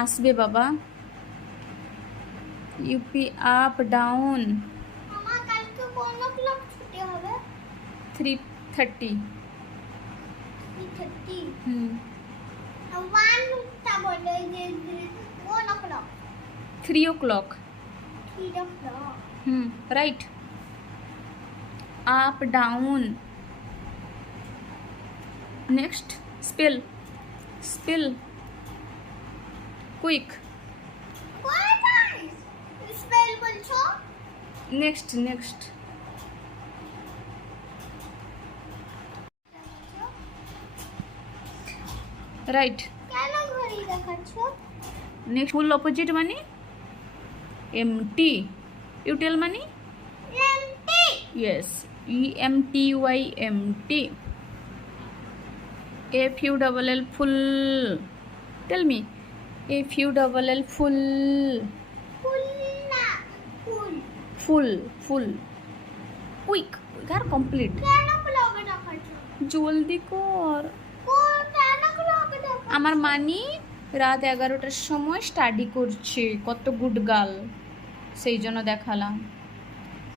আসবে বাবা। UP up down. মামা কালকে কোন ক্লক ছুটি হবে? 3:30। 3:30 হুম। 1 টা বলে যে 1 o'clock 3 o'clock। 3 o'clock hmm, right. Up down. Next spell. Spell quick. কয়টা স্পেল বলছো? Next next. রাইট। কেন ঘড়ি দেখাচ্ছ? নেক্সট ফুল অপোজিট মানে এমটি। ইউটেল মানে empty yes, EMTY empty. FULL full. Tell me. FULL full. Full না full Full. Full. Quick. Quick. Complete. কেন ক্লকে দেখাচ্ছ? জলদি কর। কেন ক্লকে দেখাচ্ছ? আমার মানি রাত 11টার সময় স্টাডি করছে, কত গুড গার্ল, সেই জন্য দেখালাম।